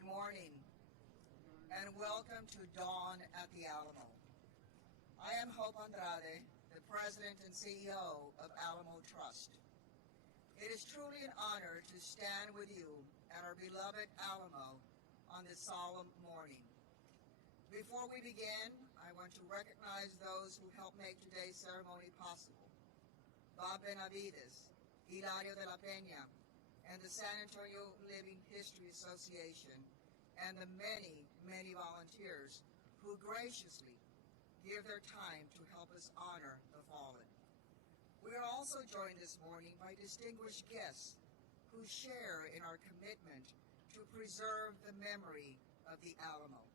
Good morning, and welcome to Dawn at the Alamo. I am Hope Andrade, the President and CEO of Alamo Trust. It is truly an honor to stand with you at our beloved Alamo on this solemn morning. Before we begin, I want to recognize those who helped make today's ceremony possible. Bob Benavides, Hilario de la Peña, and the San Antonio Living History Association, and the many, many volunteers who graciously give their time to help us honor the fallen. We are also joined this morning by distinguished guests who share in our commitment to preserve the memory of the Alamo,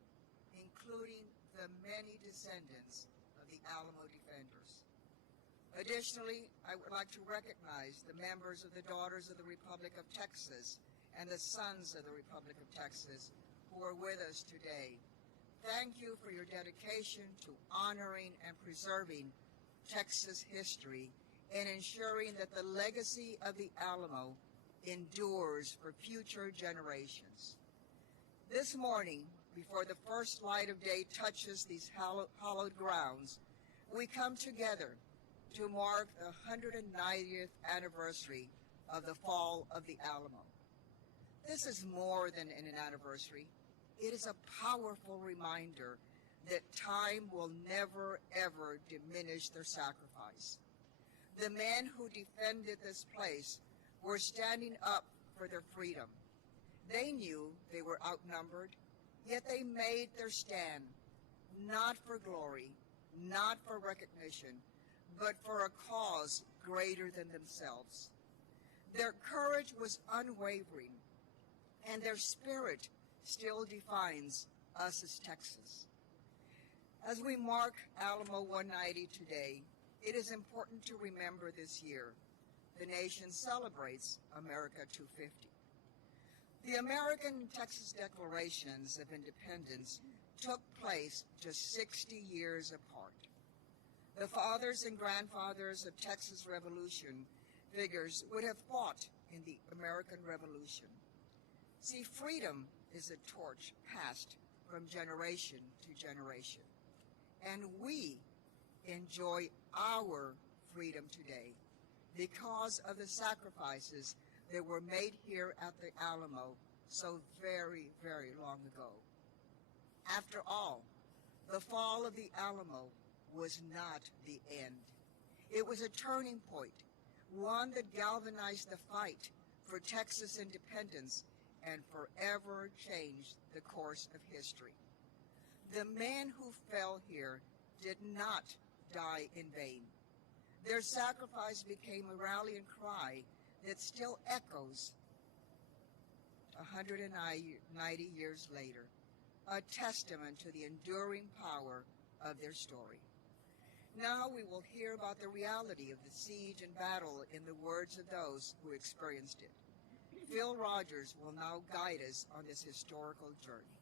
including the many descendants of the Alamo defenders. Additionally, I would like to recognize the members of the Daughters of the Republic of Texas and the Sons of the Republic of Texas who are with us today. Thank you for your dedication to honoring and preserving Texas history and ensuring that the legacy of the Alamo endures for future generations. This morning, before the first light of day touches these hallowed grounds, we come together to mark the 190th anniversary of the fall of the Alamo. This is more than an anniversary. It is a powerful reminder that time will never, ever diminish their sacrifice. The men who defended this place were standing up for their freedom. They knew they were outnumbered, yet they made their stand, not for glory, not for recognition, but for a cause greater than themselves. Their courage was unwavering, and their spirit still defines us as Texas. As we mark Alamo 190 today, it is important to remember this year the nation celebrates America 250. The American and Texas Declarations of Independence took place just 60 years apart. The fathers and grandfathers of Texas Revolution figures would have fought in the American Revolution. See, freedom is a torch passed from generation to generation. And we enjoy our freedom today because of the sacrifices that were made here at the Alamo so very, very long ago. After all, the fall of the Alamo was not the end. It was a turning point, one that galvanized the fight for Texas independence and forever changed the course of history. The men who fell here did not die in vain. Their sacrifice became a rallying cry that still echoes 190 years later, a testament to the enduring power of their story. Now we will hear about the reality of the siege and battle in the words of those who experienced it. Phil Rogers will now guide us on this historical journey.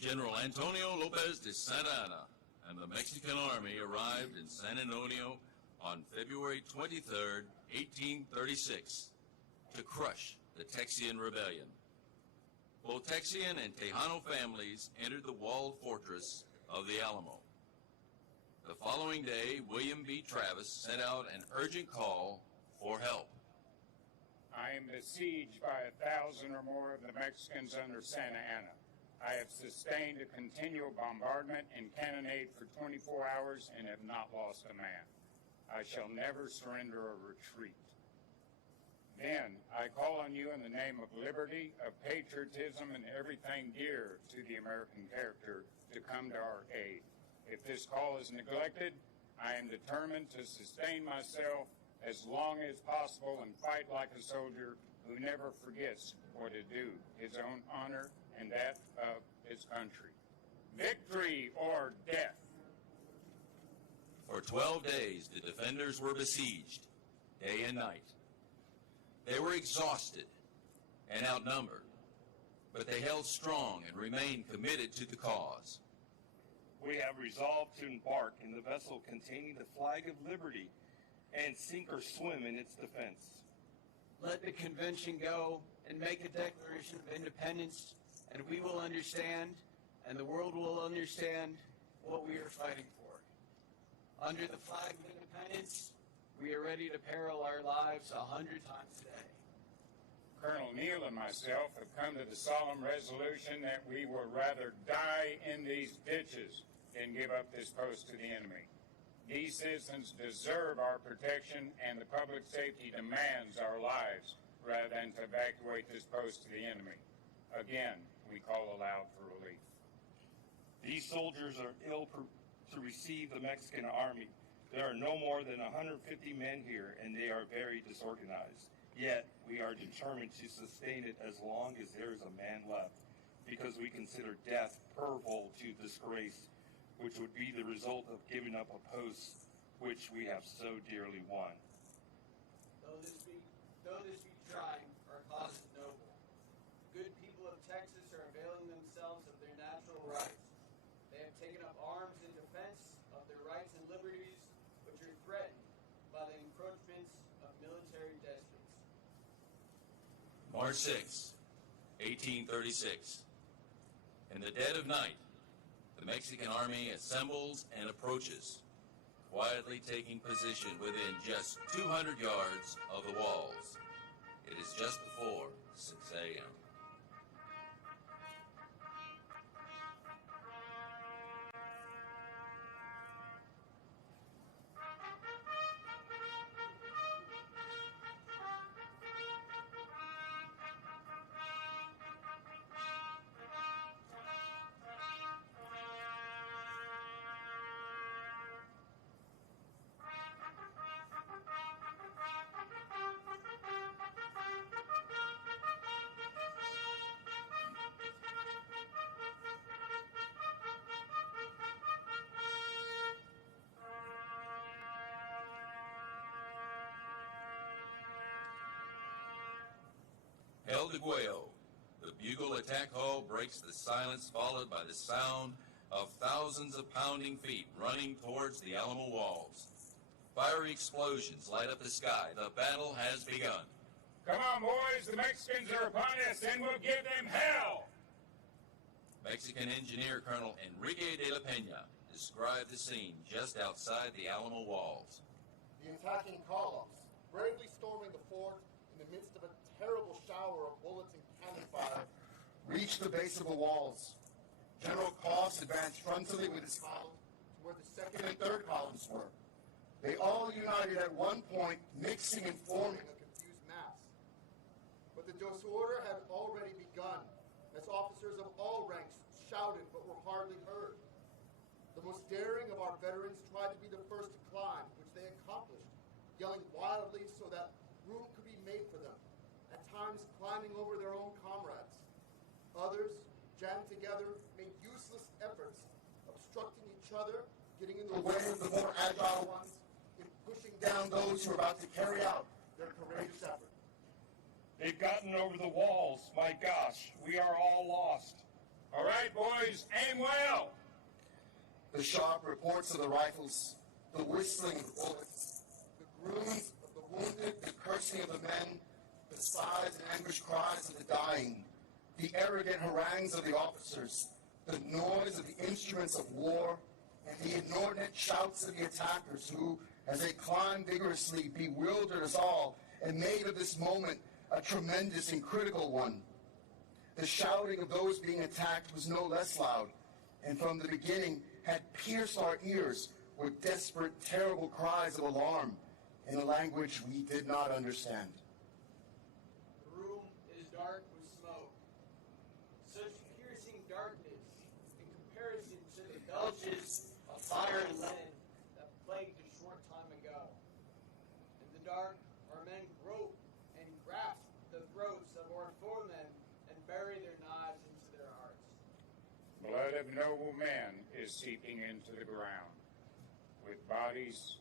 General Antonio Lopez de Santa Anna and the Mexican Army arrived in San Antonio on February 23, 1836, to crush the Texian rebellion. Both Texian and Tejano families entered the walled fortress of the Alamo. The following day, William B. Travis sent out an urgent call for help. I am besieged by 1,000 or more of the Mexicans under Santa Anna. I have sustained a continual bombardment and cannonade for 24 hours and have not lost a man. I shall never surrender or retreat. Then I call on you in the name of liberty, of patriotism, and everything dear to the American character to come to our aid. If this call is neglected, I am determined to sustain myself as long as possible and fight like a soldier who never forgets what to do his own honor and that of his country. Victory or death. For 12 days, the defenders were besieged, day and night. They were exhausted and outnumbered, but they held strong and remained committed to the cause. We have resolved to embark in the vessel containing the flag of liberty and sink or swim in its defense. Let the convention go and make a declaration of independence, and we will understand, and the world will understand what we are fighting for. Under the flag of independence, we are ready to peril our lives 100 times a day. Colonel Neal and myself have come to the solemn resolution that we would rather die in these ditches than give up this post to the enemy. These citizens deserve our protection, and the public safety demands our lives rather than to evacuate this post to the enemy. Again, we call aloud for relief. These soldiers are ill to receive the Mexican army. There are no more than 150 men here, and they are very disorganized. Yet, we are determined to sustain it as long as there is a man left, because we consider death purple to disgrace, which would be the result of giving up a post which we have so dearly won. Though this be trying, our cause is noble. Good people of Texas are availing themselves of their natural rights. They have taken up arms in defense of their rights and liberties, which are threatened by the encroachments of military despots. March 6, 1836. In the dead of night, the Mexican army assembles and approaches, quietly taking position within just 200 yards of the walls. It is just before 6 a.m. El Deguello, the bugle attack call breaks the silence, followed by the sound of thousands of pounding feet running towards the Alamo walls. Fiery explosions light up the sky. The battle has begun. Come on, boys, the Mexicans are upon us, and we'll give them hell! Mexican engineer Colonel Enrique de la Peña described the scene just outside the Alamo walls. The attacking columns, bravely storming the fort in the midst of a terrible shower of bullets and cannon fire, reached the base of the walls. General Koss advanced frontally with his column to where the second and third columns were. They all united at one point, mixing and forming a confused mass. But the disorder had already begun, as officers of all ranks shouted but were hardly heard. The most daring of our veterans tried to be the first to climb, which they accomplished, yelling wildly so that room could be made for them, at times climbing over their own comrades. Others, jammed together, made useless efforts, obstructing each other, getting in the way of the more agile ones, and pushing down those who are about to carry out their courageous effort. They've gotten over the walls. My gosh, we are all lost. All right, boys, aim well. The sharp reports of the rifles, the whistling of bullets, the groans of the wounded, the cursing of the men, the sighs and anguished cries of the dying, the arrogant harangues of the officers, the noise of the instruments of war, and the inordinate shouts of the attackers who, as they climbed vigorously, bewildered us all and made of this moment a tremendous and critical one. The shouting of those being attacked was no less loud, and from the beginning had pierced our ears with desperate, terrible cries of alarm in a language we did not understand. The room is dark with smoke. Such piercing darkness in comparison to the belches of fire and lead that plagued a short time ago. In the dark, our men grope and grasp the throats of our foemen and bury their knives into their hearts. Blood of noble men is seeping into the ground, with bodies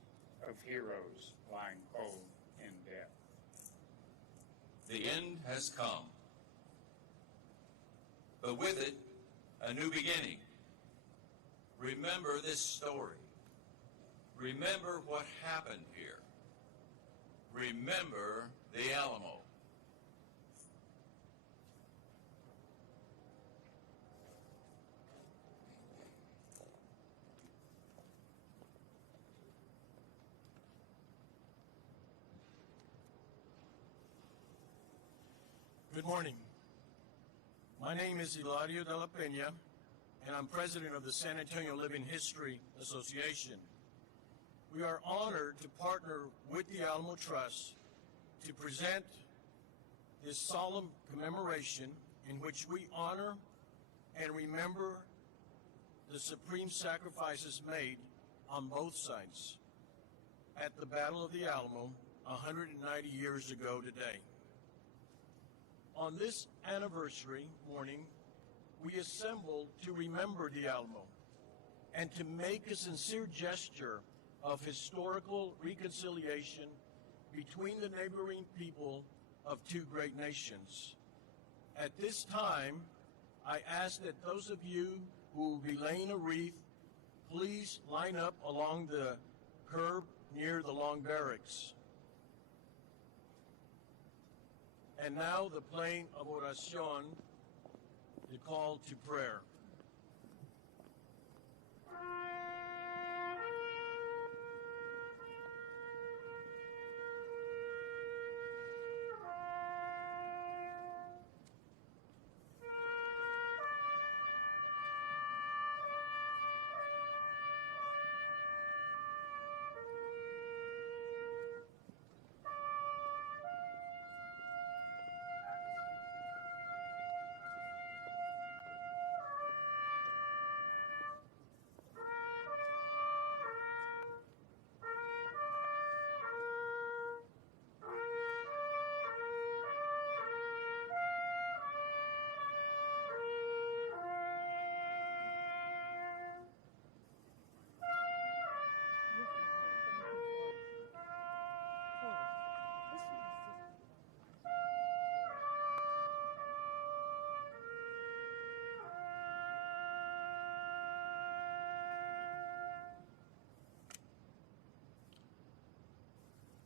of heroes lying cold in death. The end has come, but with it, a new beginning. Remember this story. Remember what happened here. Remember the Alamo. Good morning. My name is Hilario de la Peña, and I'm president of the San Antonio Living History Association. We are honored to partner with the Alamo Trust to present this solemn commemoration in which we honor and remember the supreme sacrifices made on both sides at the Battle of the Alamo 190 years ago today. On this anniversary morning, we assembled to remember the Alamo and to make a sincere gesture of historical reconciliation between the neighboring people of two great nations. At this time, I ask that those of you who will be laying a wreath, please line up along the curb near the long barracks. And now the playing of oración, the call to prayer.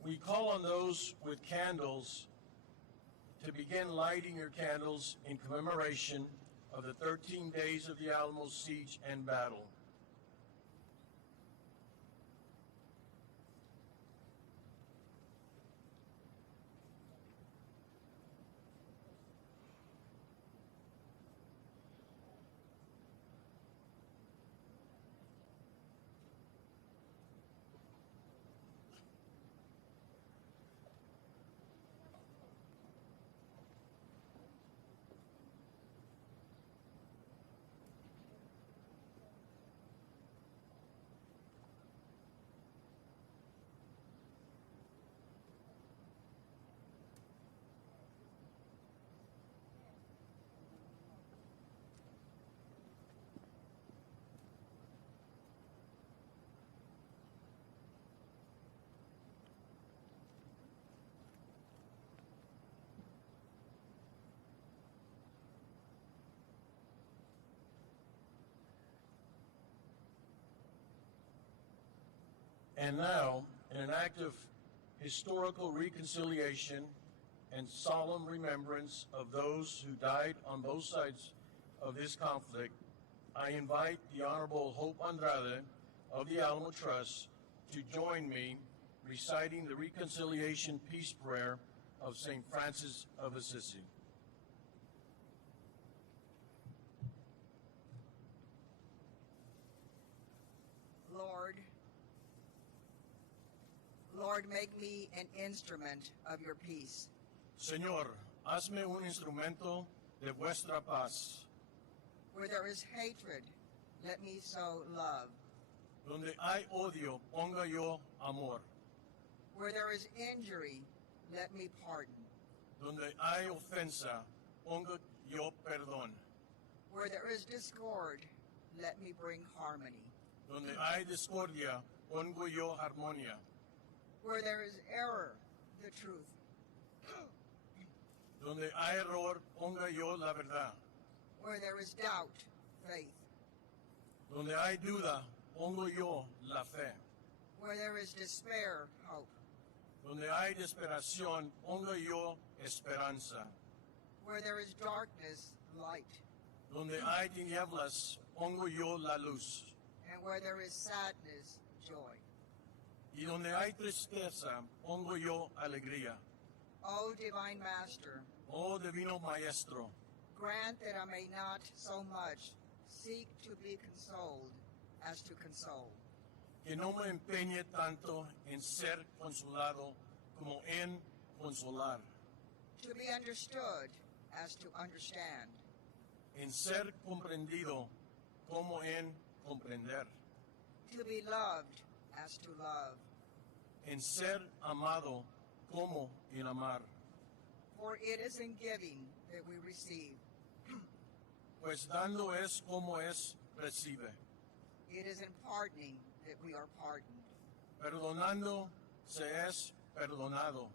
We call on those with candles to begin lighting your candles in commemoration of the 13 days of the Alamo siege and battle. And now, in an act of historical reconciliation and solemn remembrance of those who died on both sides of this conflict, I invite the Honorable Hope Andrade of the Alamo Trust to join me reciting the Reconciliation Peace Prayer of St. Francis of Assisi. Lord, make me an instrument of your peace. Señor, hazme un instrumento de vuestra paz. Where there is hatred, let me sow love. Donde hay odio, ponga yo amor. Where there is injury, let me pardon. Donde hay ofensa, ponga yo perdón. Where there is discord, let me bring harmony. Donde hay discordia, pongo yo armonía. Where there is error, the truth. Donde hay error, ponga yo la verdad. Where there is doubt, faith. Donde hay duda, pongo yo la fe. Where there is despair, hope. Donde hay desesperación, pongo yo esperanza. Where there is darkness, light. Donde hay tinieblas, pongo yo la luz. And where there is sadness, joy. Y donde hay tristeza, pongo yo alegría. O Divine Master, Oh Divino Maestro, grant that I may not so much seek to be consoled as to console. que no me empeñe tanto en ser consolado como en consolar, To be understood as to understand. en ser comprendido como en comprender, To be loved as to love. en ser amado como en amar. For it is in giving that we receive. Pues dando es como es recibe, It is in pardoning that we are pardoned. perdonando se es perdonado,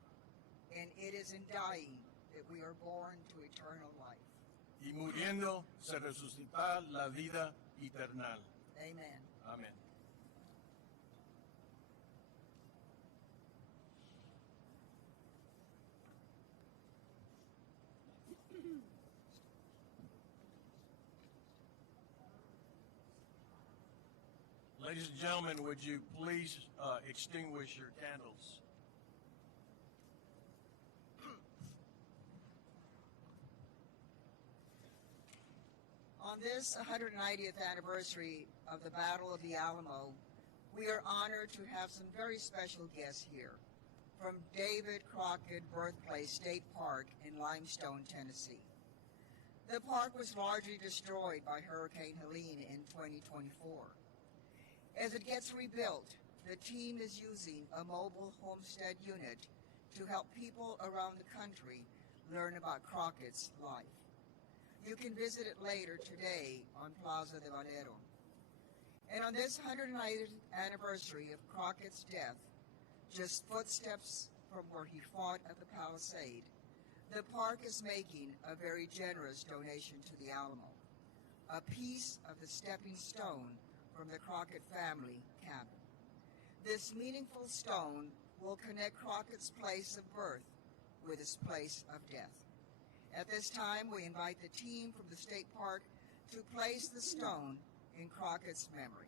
And it is in dying that we are born to eternal life. y muriendo se resucita la vida eternal. Amen. Amén. Ladies and gentlemen, would you please extinguish your candles? On this 190th anniversary of the Battle of the Alamo, we are honored to have some very special guests here from David Crockett Birthplace State Park in Limestone, Tennessee. The park was largely destroyed by Hurricane Helene in 2024. As it gets rebuilt, the team is using a mobile homestead unit to help people around the country learn about Crockett's life. You can visit it later today on Plaza de Valero. And on this 190th anniversary of Crockett's death, just footsteps from where he fought at the Palisade, the park is making a very generous donation to the Alamo, a piece of the stepping stone from the Crockett family cabin. This meaningful stone will connect Crockett's place of birth with his place of death. At this time, we invite the team from the state park to place the stone in Crockett's memory.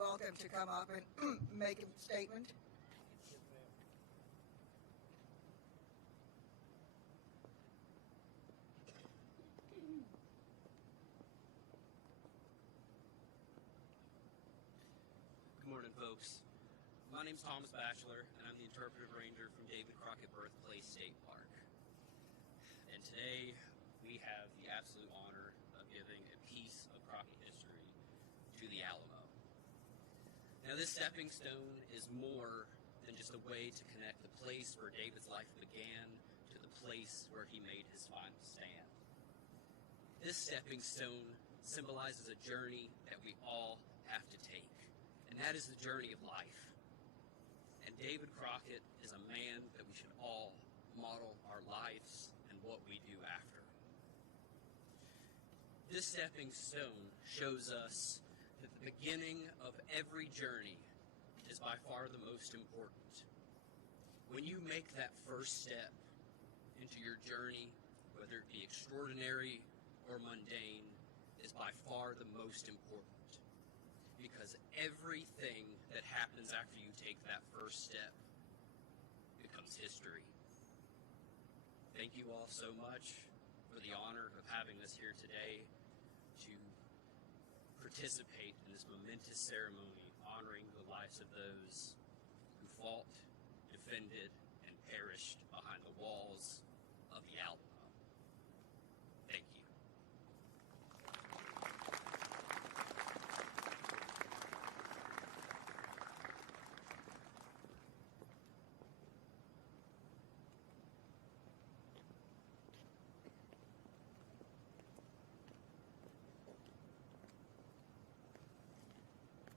welcome to come up and make a statement. Good morning, folks. My name's Thomas Batchelor, and I'm the interpretive ranger from David Crockett Birthplace State Park. And today, we have the absolute honor of giving a piece of Crockett history to the Alamo. Now, this stepping stone is more than just a way to connect the place where David's life began to the place where he made his final stand. This stepping stone symbolizes a journey that we all have to take, and that is the journey of life. And David Crockett is a man that we should all model our lives and what we do after. This stepping stone shows us that the beginning of every journey is by far the most important. When you make that first step into your journey, whether it be extraordinary or mundane, is by far the most important. Because everything that happens after you take that first step becomes history. Thank you all so much for the honor of having us here today to participate in this momentous ceremony honoring the lives of those who fought, defended, and perished behind the walls of the Alamo. Thank you.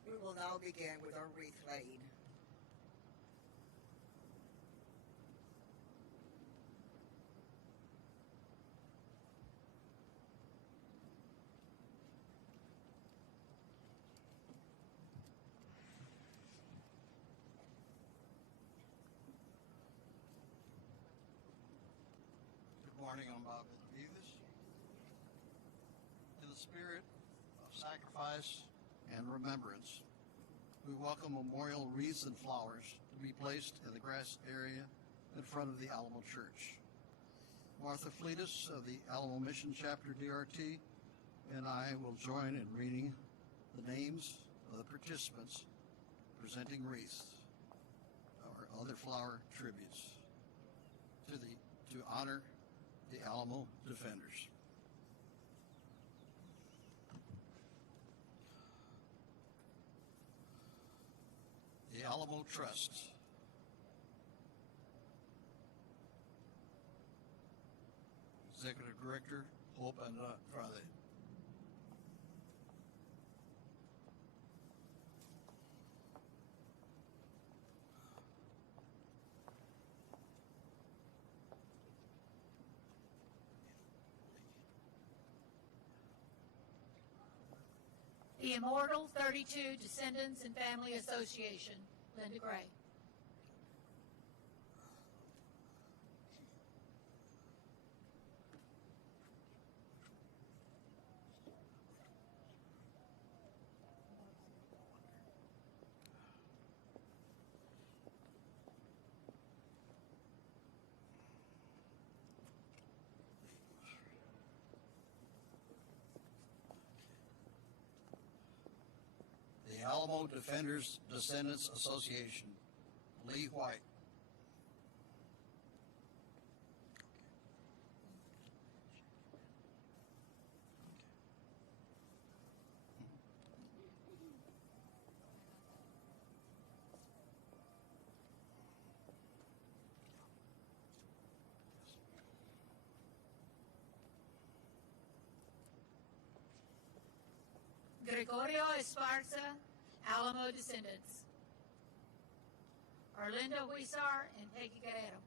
We will now begin with our wreath laid. Good morning, I'm Bob Beavis. In the spirit of sacrifice and remembrance, we welcome memorial wreaths and flowers to be placed in the grass area in front of the Alamo Church. Martha Fleetus of the Alamo Mission Chapter DRT and I will join in reading the names of the participants presenting wreaths or other flower tributes to honor the Alamo defenders. The Alamo Trust. Executive Director, Hope Andrade. The Immortal 32 Descendants and Family Association, Linda Gray. The Alamo Defenders Descendants Association, Lee White. Gregorio Esparza, Alamo Descendants. Orlando Huizar and Peggy Guerrero.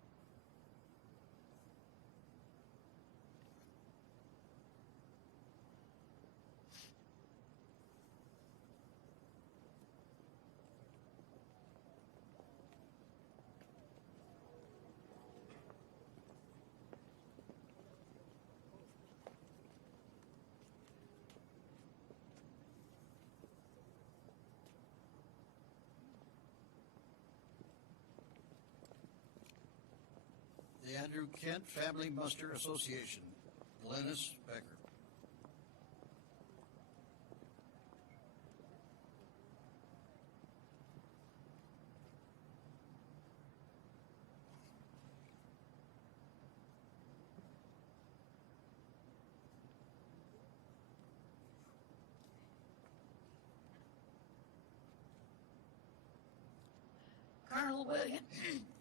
the Andrew Kent Family Muster Association, Glennis Becker.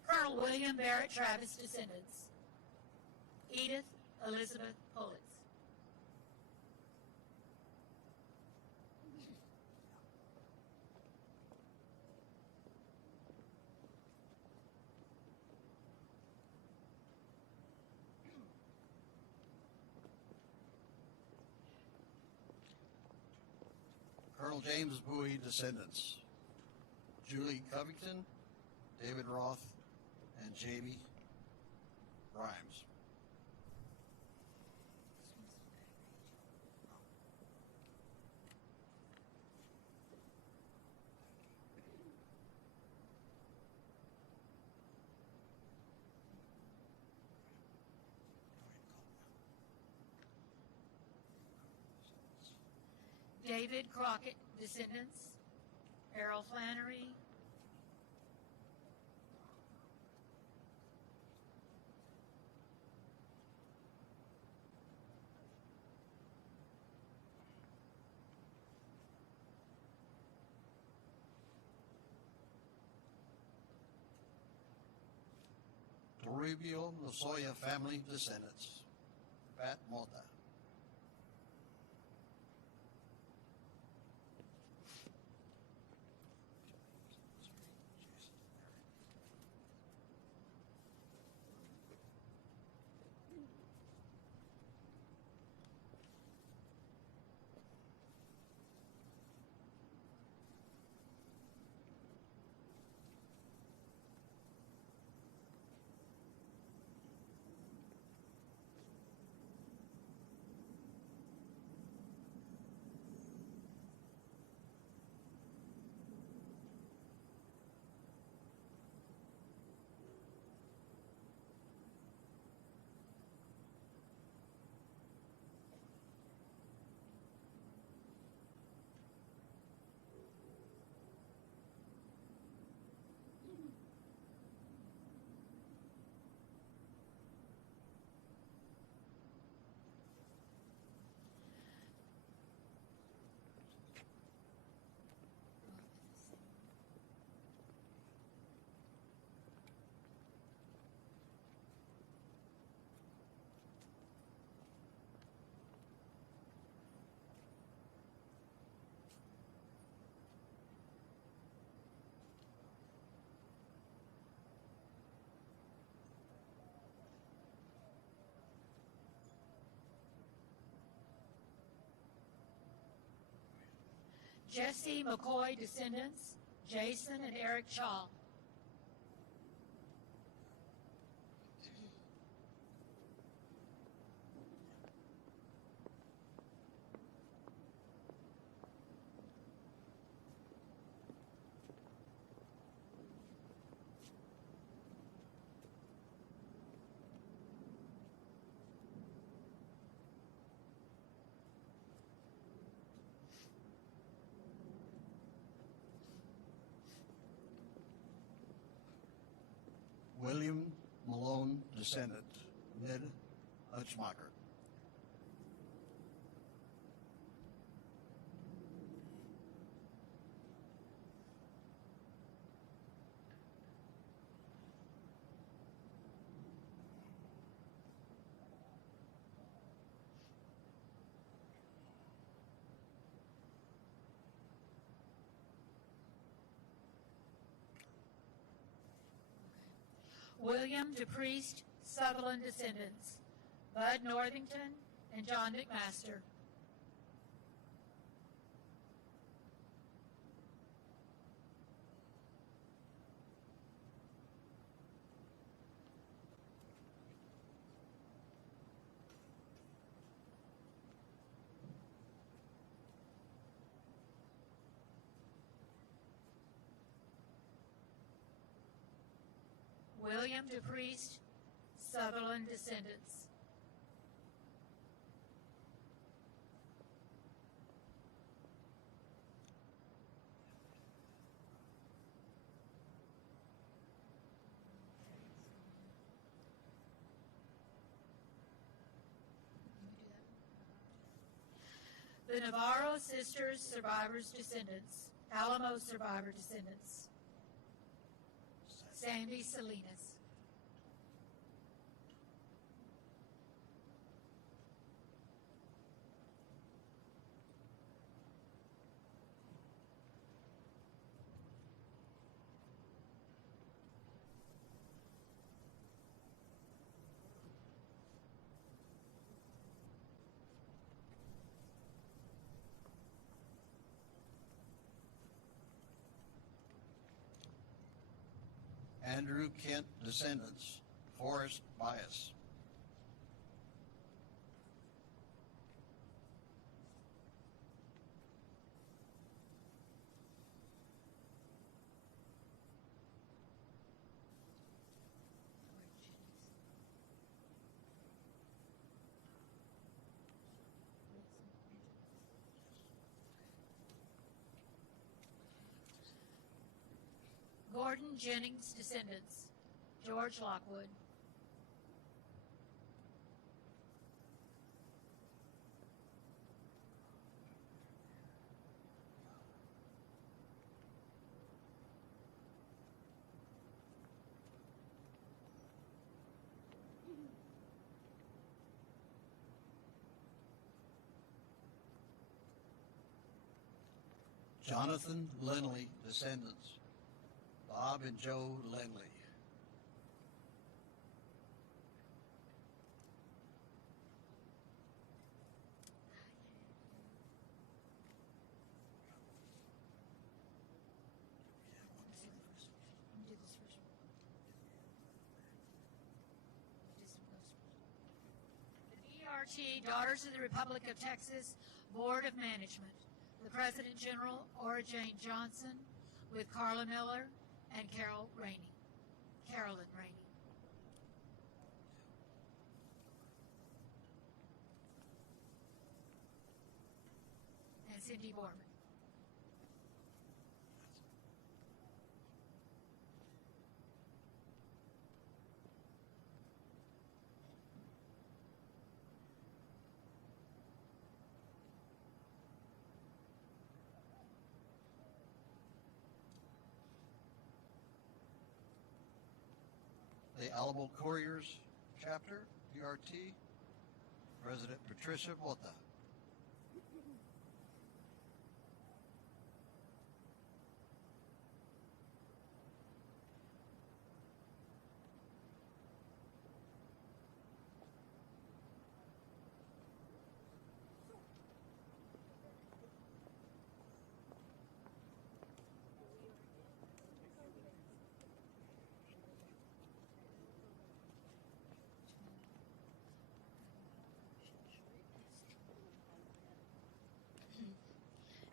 Colonel William Barrett Travis descendants. Edith Elizabeth Pullitz. Colonel James Bowie descendants. Julie Covington, David Roth, and Jamie Grimes. David Crockett descendants. Errol Flannery. Toribio Lozoya family descendants. Pat Mota. Jesse McCoy descendants. Jason and Eric Shaw. William Malone descendant. Ned Hutchmacher. William DePriest Sutherland descendants. Bud Northington and John McMaster. William DePriest Sutherland descendants. The Navarro Sisters survivors descendants. Alamo survivor descendants. Sandy Salinas. Andrew Kent descendants. Forrest Bias. Gordon Jennings descendants. George Lockwood. Jonathan Lenley descendants. Bob and Joe Lenley. The DRT Daughters of the Republic of Texas Board of Management. The President General, Ora Jane Johnson, with Carla Miller and Carolyn Rainey. And Cindy Borman. The Alamo Couriers Chapter, PRT, President Patricia Bota.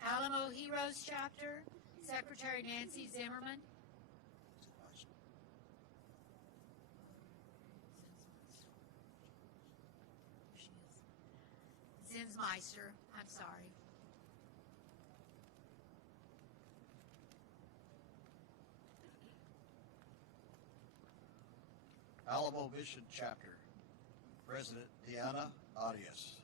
Alamo Heroes Chapter, Secretary Nancy Zimmerman. Zinsmeister, I'm sorry. Alamo Mission Chapter, President Deanna Arias.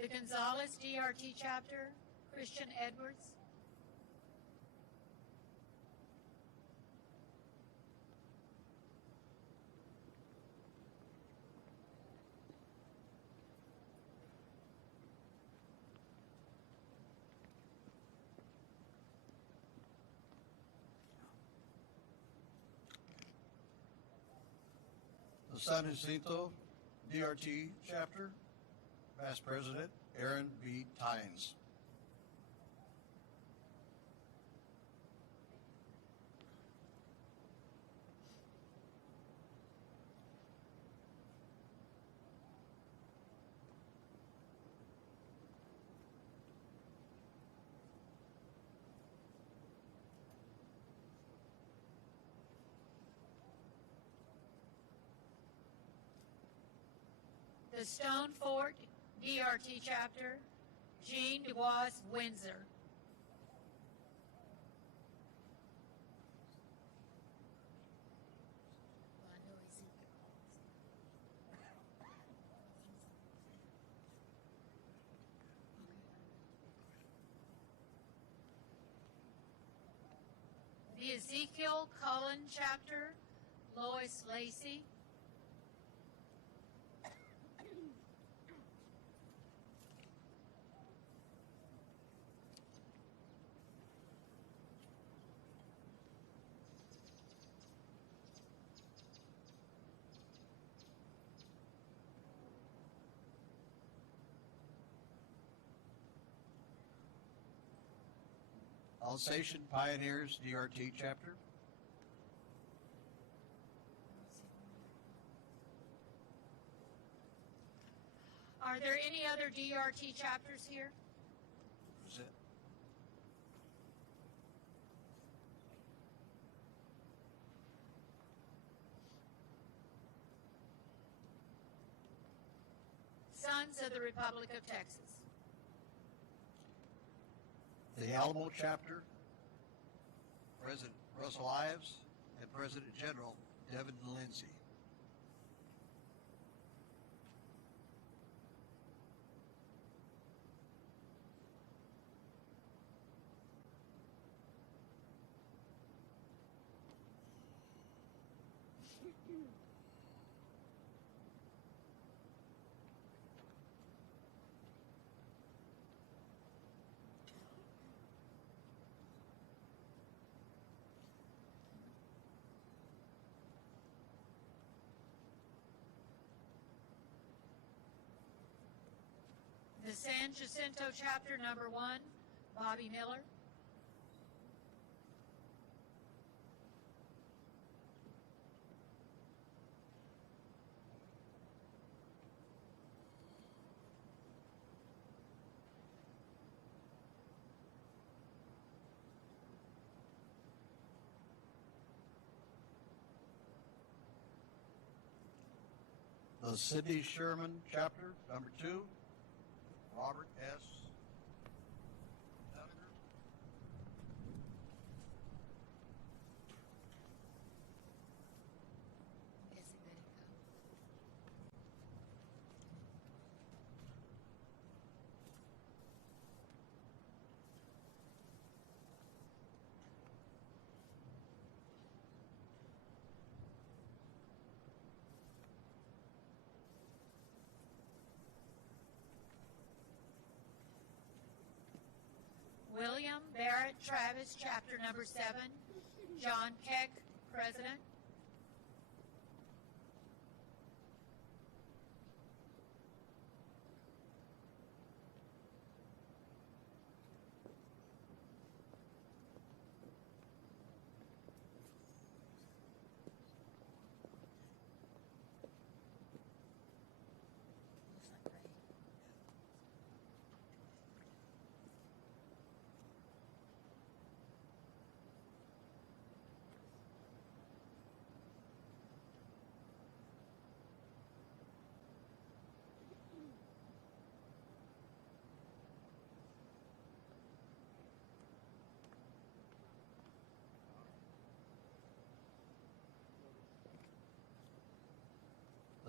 The Gonzales DRT Chapter, Christian Edwards. San Jacinto DRT chapter, past president Aaron B. Tynes. The Stone Fort DRT chapter, Jean DeWaz Windsor. The Ezekiel Cullen chapter, Lois Lacey. Alsatian Pioneers DRT chapter. Are there any other DRT chapters here? Is it? Sons of the Republic of Texas. The Alamo chapter, President Russell Ives and President General Devin Lindsay. The San Jacinto chapter number 1, Bobby Miller. The Sidney Sherman chapter number 2, Robert S. Duniger. William Barrett Travis, chapter number 7, John Keck, president.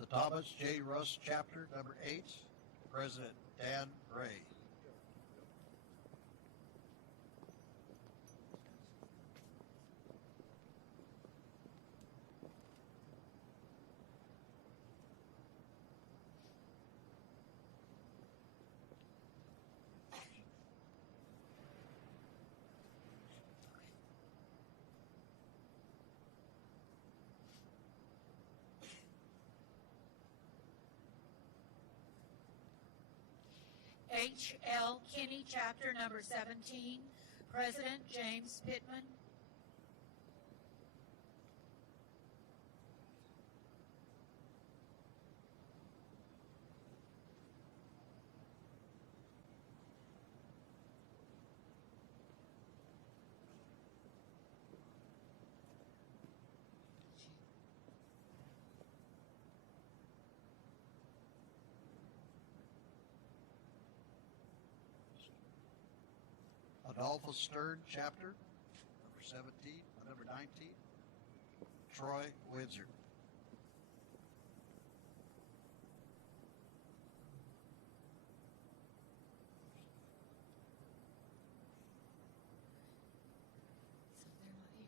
The Thomas J. Russ chapter number 8, President Dan Ray. H.L. Kinney, Chapter Number 17, President James Pittman. Adolphus Stern, Chapter number 17, number 19, Troy Windsor. So they're not here.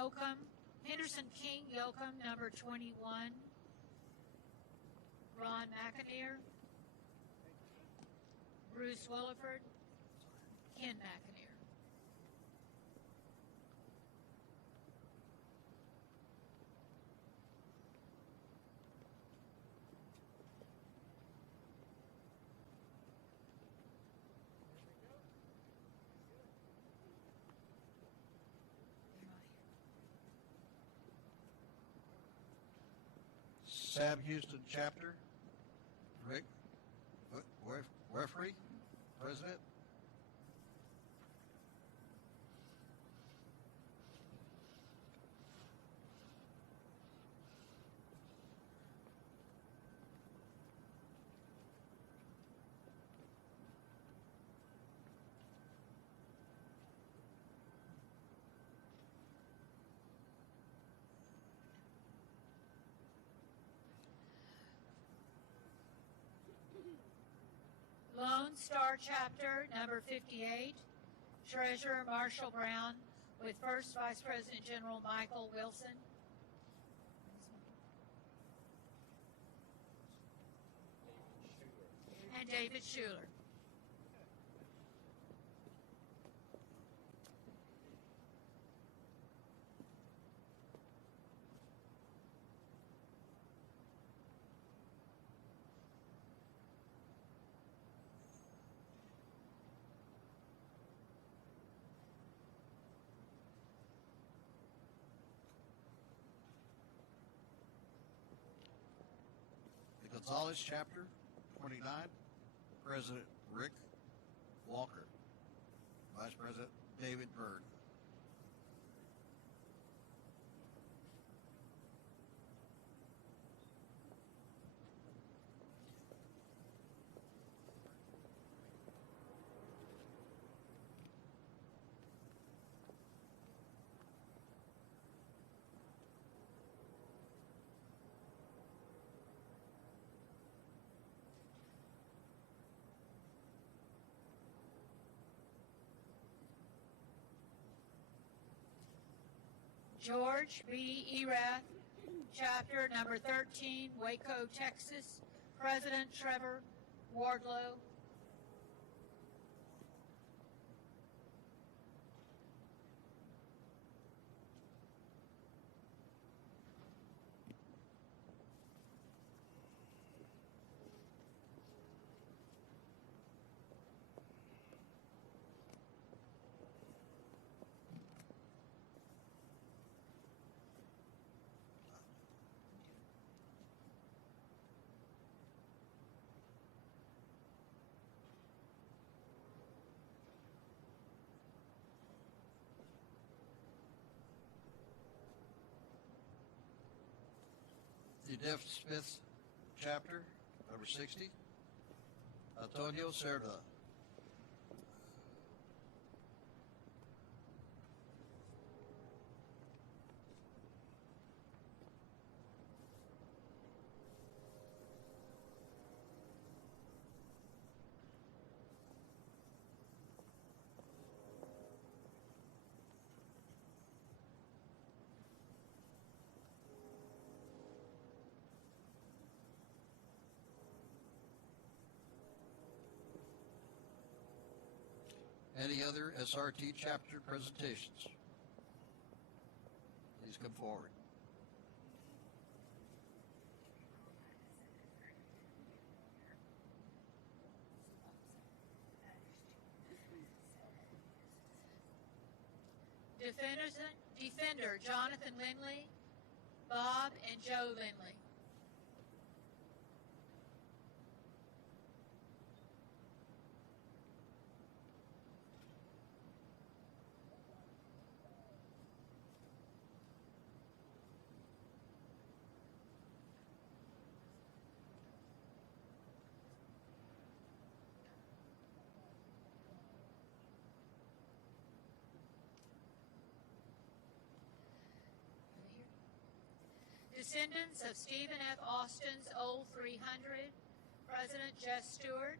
Okay. Henderson King Yoakum, number 21. Ron McAnear, Bruce Williford, Ken McAnear. Sam Houston, Chapter, Rick Referee, President. Lone Star Chapter number 58, Treasurer Marshall Brown, with First Vice President General Michael Wilson. And David Schuler. Gonzalez, Chapter 29, President Rick Walker, Vice President David Byrd. George B. Erath, Chapter number 13, Waco, Texas, President Trevor Wardlow. Jeff Smith, Chapter number 60, Antonio Cerda. Any other SRT chapter presentations? Please come forward. Defender Jonathan Lindley, Bob and Joe Lindley. Descendants of Stephen F. Austin's Old 300, President Jess Stewart.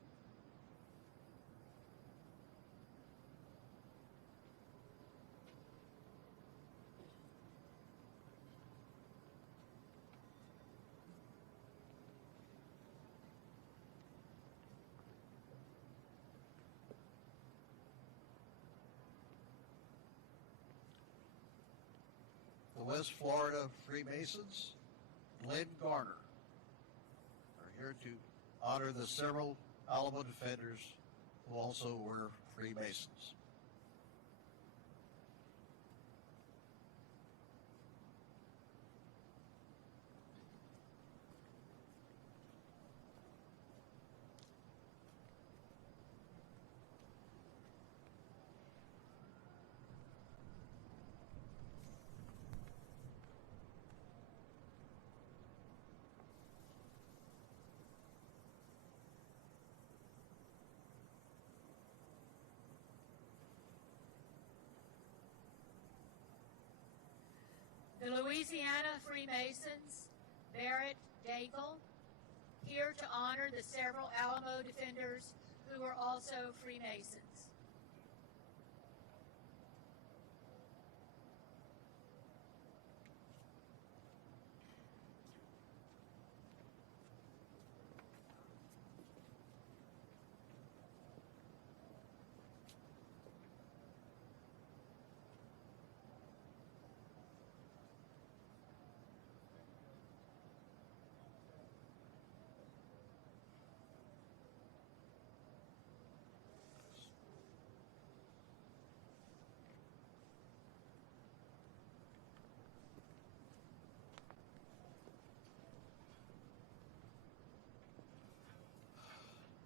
The West Florida Freemasons, Lynn Garner, are here to honor the several Alamo defenders who also were Freemasons. The Louisiana Freemasons, Barrett Daigle, here to honor the several Alamo defenders who were also Freemasons.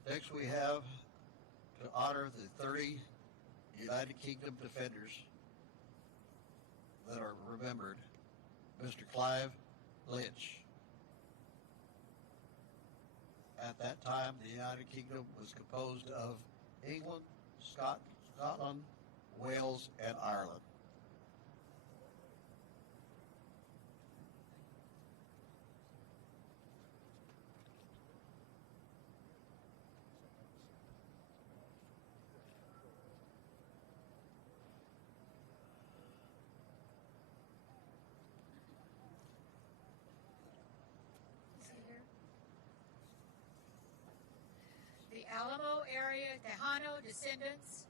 Next, we have to honor the 30 United Kingdom defenders that are remembered. Mr. Clive Lynch. At that time, the United Kingdom was composed of England, Scotland, Wales, and Ireland. The Alamo area Tejano descendants,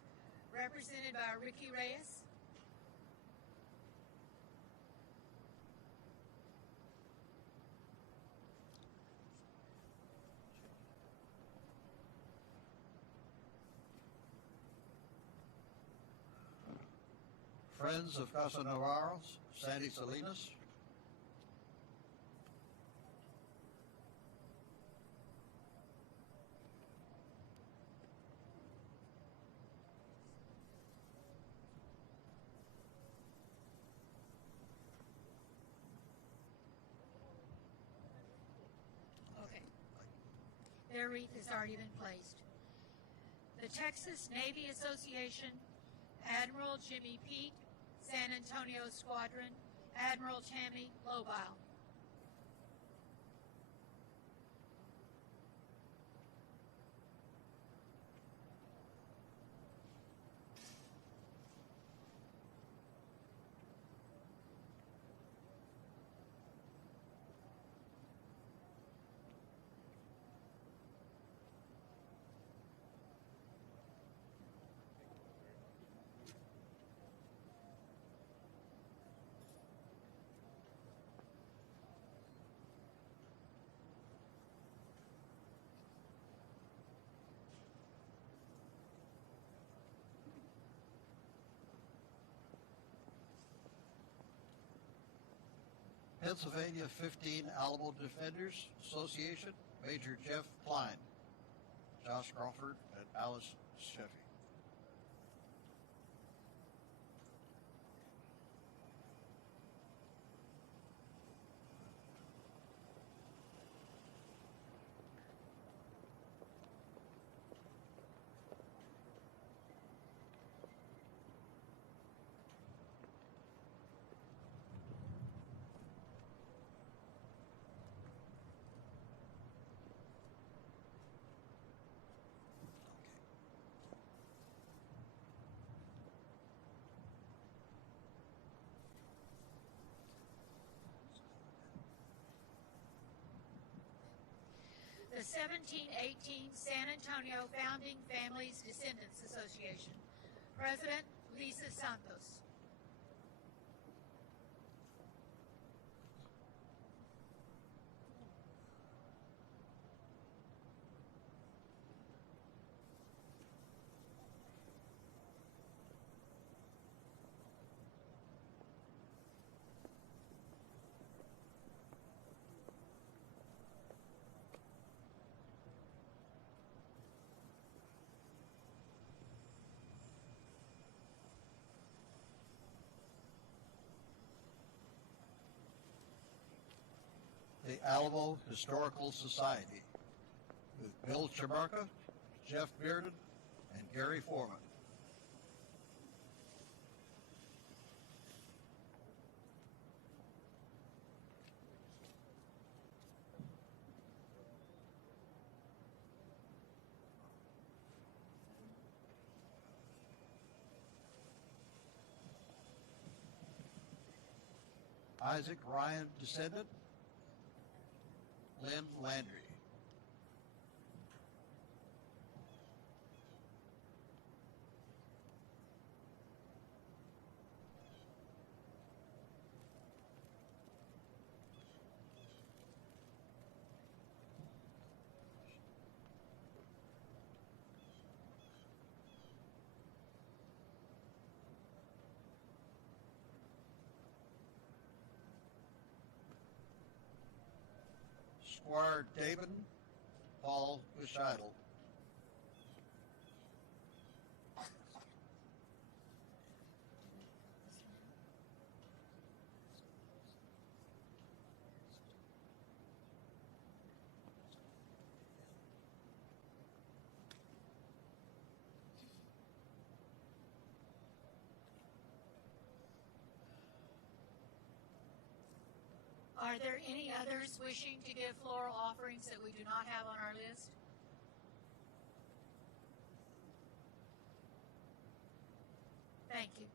represented by Ricky Reyes. Friends of Casa Navarro's, Sandy Salinas. Okay. Their wreath has already been placed. The Texas Navy Association, Admiral Jimmy Peete, San Antonio Squadron, Admiral Tammy Lobile. Pennsylvania 15 Alamo Defenders Association, Major Jeff Klein, Josh Crawford, and Alice Sheffy. The 1718 San Antonio Founding Families Descendants Association. President, Lisa Santos. The Alamo Historical Society with Bill Chabarka, Jeff Bearden, and Gary Foreman. Isaac Ryan Descendant, Lynn Landry. Squire David Paul Wischidel. Are there any others wishing to give floral offerings that we do not have on our list? Thank you.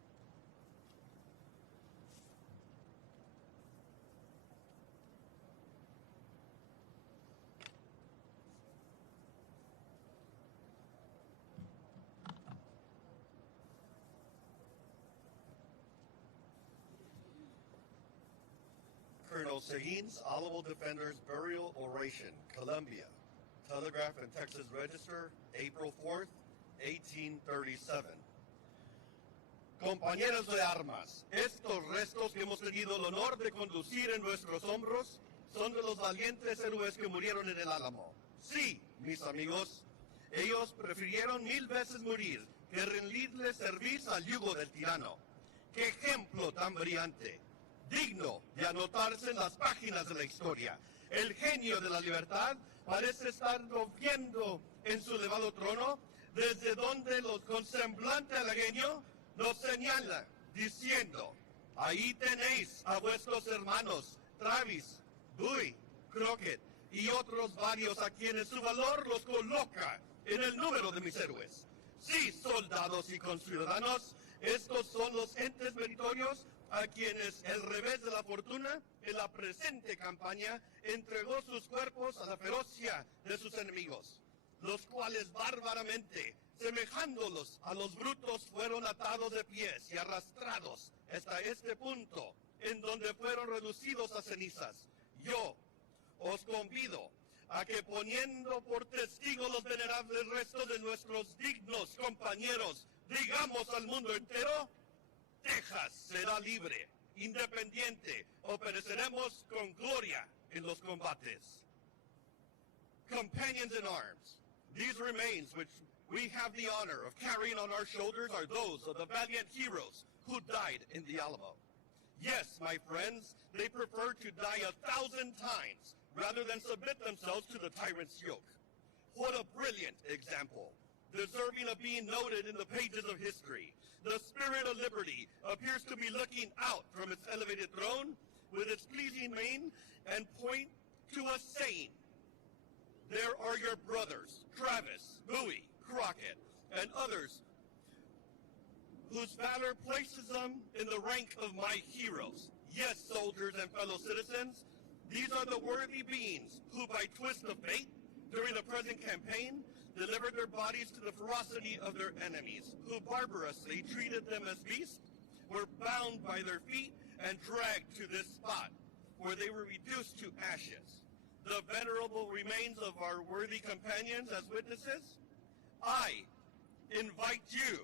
Colonel Sahin's Alamo Defenders Burial Oration, Columbia, Telegraph and Texas Register, April 4th, 1837. Compañeros de armas, estos restos que hemos tenido el honor de conducir en nuestros hombros son de los valientes héroes que murieron en el Álamo. Sí, mis amigos, ellos prefirieron 1000 veces morir que rendirles servicio al yugo del tirano. ¡Qué ejemplo tan brillante! Digno de anotarse en las páginas de la historia. El genio de la libertad parece estar viendo en su elevado trono, desde donde con semblante halagueño nos señala, diciendo, ahí tenéis a vuestros hermanos, Travis, Dewey, Crockett y otros varios a quienes su valor los coloca en el número de mis héroes. Sí, soldados y conciudadanos, estos son los entes meritorios a quienes el revés de la fortuna en la presente campaña entregó sus cuerpos a la ferocia de sus enemigos, los cuales bárbaramente, semejándolos a los brutos, fueron atados de pies y arrastrados hasta este punto, en donde fueron reducidos a cenizas. Yo os convido a que, poniendo por testigo los venerables restos de nuestros dignos compañeros, digamos al mundo entero, Texas será libre independiente o pereceremos con gloria en los combates. Companions in arms, these remains which we have the honor of carrying on our shoulders are those of the valiant heroes who died in the Alamo. Yes, my friends, they preferred to die 1,000 times rather than submit themselves to the tyrant's yoke. What a brilliant example, deserving of being noted in the pages of history. The spirit of liberty appears to be looking out from its elevated throne with its pleasing mien and point to us saying, there are your brothers, Travis, Bowie, Crockett, and others whose valor places them in the rank of my heroes. Yes, soldiers and fellow citizens, these are the worthy beings who, by twist of fate, during the present campaign, delivered their bodies to the ferocity of their enemies, who barbarously treated them as beasts, were bound by their feet, and dragged to this spot, where they were reduced to ashes. The venerable remains of our worthy companions as witnesses, I invite you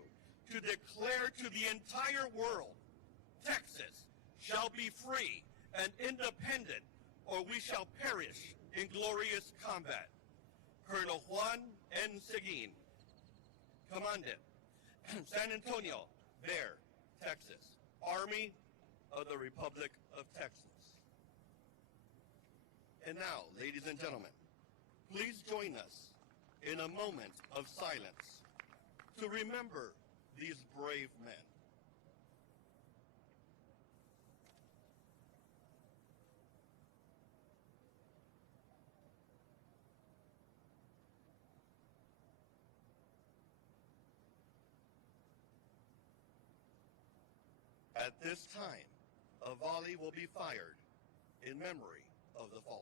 to declare to the entire world, Texas shall be free and independent, or we shall perish in glorious combat. Colonel Juan N. Seguin, Commandant, San Antonio, Bear, Texas, Army of the Republic of Texas. And now, ladies and gentlemen, please join us in a moment of silence to remember these brave men. At this time, a volley will be fired in memory of the fallen.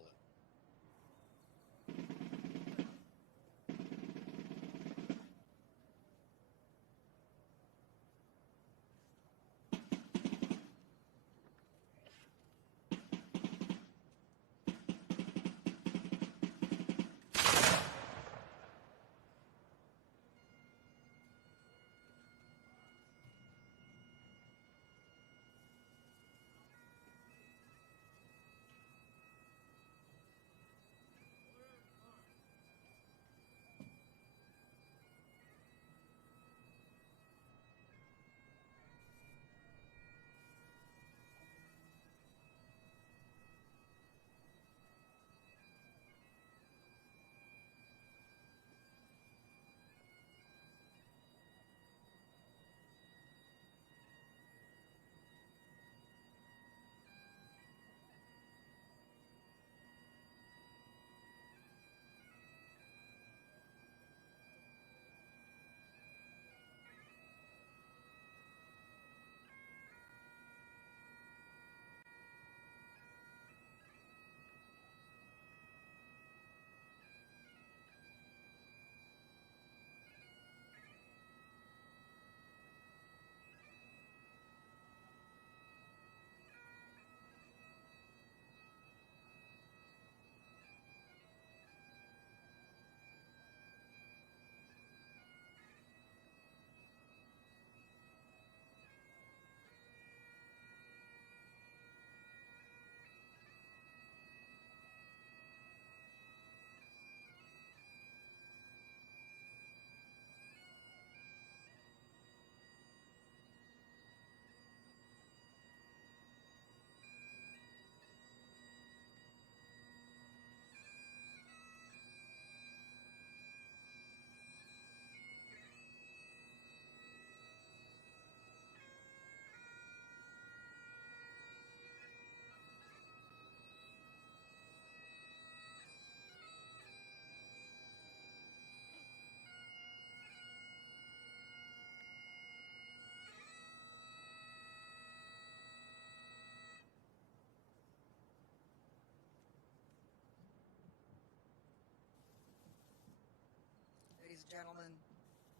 Ladies and gentlemen,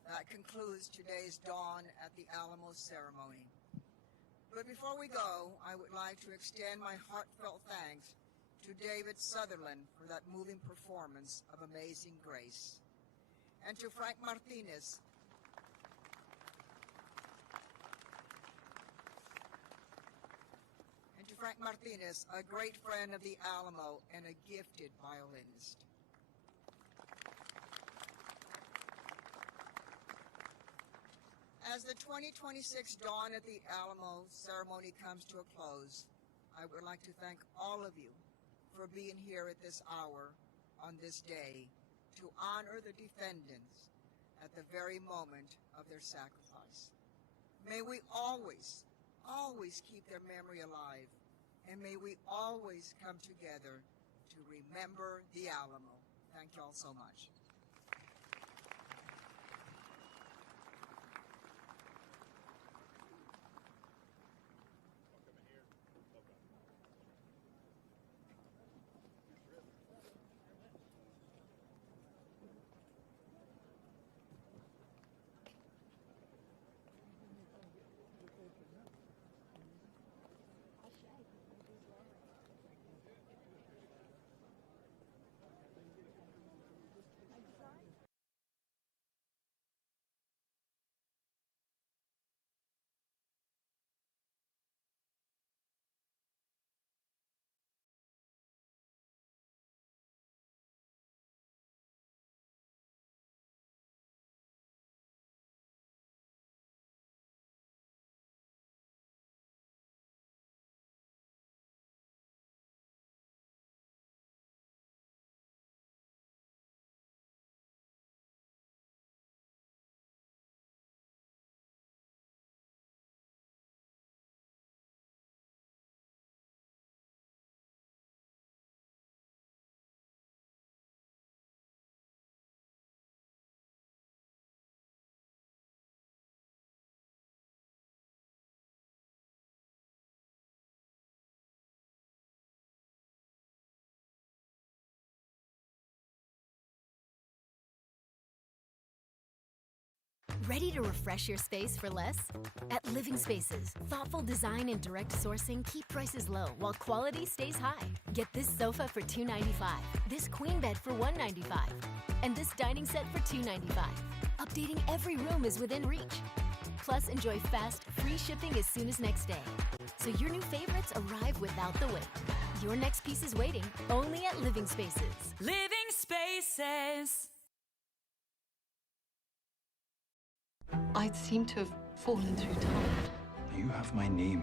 that concludes today's Dawn at the Alamo ceremony. But before we go, I would like to extend my heartfelt thanks to David Sutherland for that moving performance of Amazing Grace, and to Frank Martinez Frank Martinez, a great friend of the Alamo and a gifted violinist. As the 2026 Dawn at the Alamo ceremony comes to a close, I would like to thank all of you for being here at this hour on this day to honor the defendants at the very moment of their sacrifice. May we always, always keep their memory alive, and may we always come together to remember the Alamo. Thank you all so much. Ready to refresh your space for less? At Living Spaces, thoughtful design and direct sourcing keep prices low while quality stays high. Get this sofa for $295, this queen bed for $195, and this dining set for $295. Updating every room is within reach. Plus, enjoy fast, free shipping as soon as next day. So your new favorites arrive without the wait. Your next piece is waiting only at Living Spaces. Living Spaces. I seem to have fallen through time. You have my name.